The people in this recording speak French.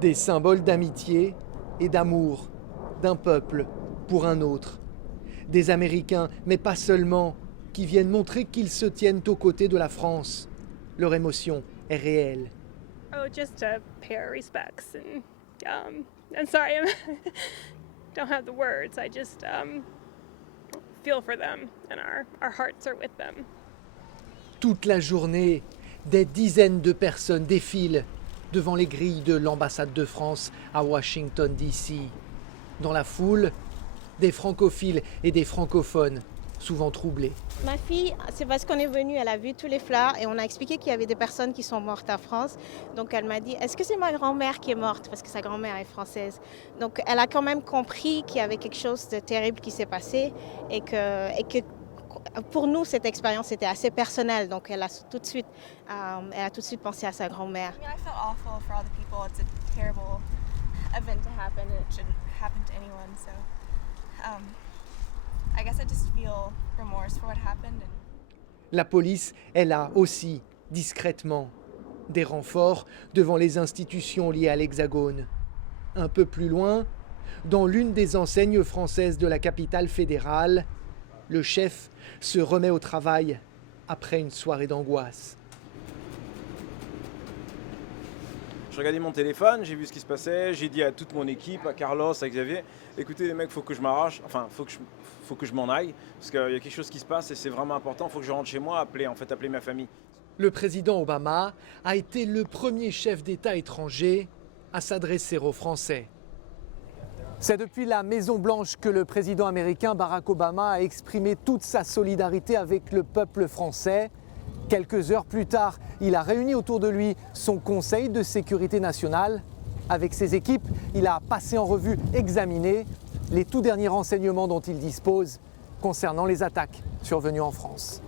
Des symboles d'amitié et d'amour d'un peuple pour un autre. Des Américains, mais pas seulement, qui viennent montrer qu'ils se tiennent aux côtés de la France. Leur émotion est réelle. Oh, just to pay our respects and sorry, I don't have the words. I just feel for them, and our hearts are with them. Toute la journée, des dizaines de personnes défilent devant les grilles de l'ambassade de France à Washington, D.C. Dans la foule, des francophiles et des francophones, souvent troublés. Ma fille, c'est parce qu'on est venu, elle a vu tous les fleurs et on a expliqué qu'il y avait des personnes qui sont mortes en France. Donc elle m'a dit, est-ce que c'est ma grand-mère qui est morte? Parce que sa grand-mère est française. Donc elle a quand même compris qu'il y avait quelque chose de terrible qui s'est passé et que pour nous, cette expérience était assez personnelle. Donc elle a tout de suite pensé à sa grand-mère. I felt awful for all the people. It's a terrible event to happen and it shouldn't happen to anyone. So I guess I just feel remorse for what happened. La police est là aussi, discrètement. Des renforts devant les institutions liées à l'Hexagone. Un peu plus loin, dans l'une des enseignes françaises de la capitale fédérale, le chef se remet au travail après une soirée d'angoisse. Je regardais mon téléphone, j'ai vu ce qui se passait, j'ai dit à toute mon équipe, à Carlos, à Xavier, écoutez les mecs, faut que je m'arrache, enfin faut que je m'en aille, parce qu'il y a quelque chose qui se passe et c'est vraiment important, faut que je rentre chez moi, appeler ma famille. Le président Obama a été le premier chef d'État étranger à s'adresser aux Français. C'est depuis la Maison-Blanche que le président américain Barack Obama a exprimé toute sa solidarité avec le peuple français. Quelques heures plus tard, il a réuni autour de lui son Conseil de sécurité nationale. Avec ses équipes, il a passé en revue, examiné les tout derniers renseignements dont il dispose concernant les attaques survenues en France.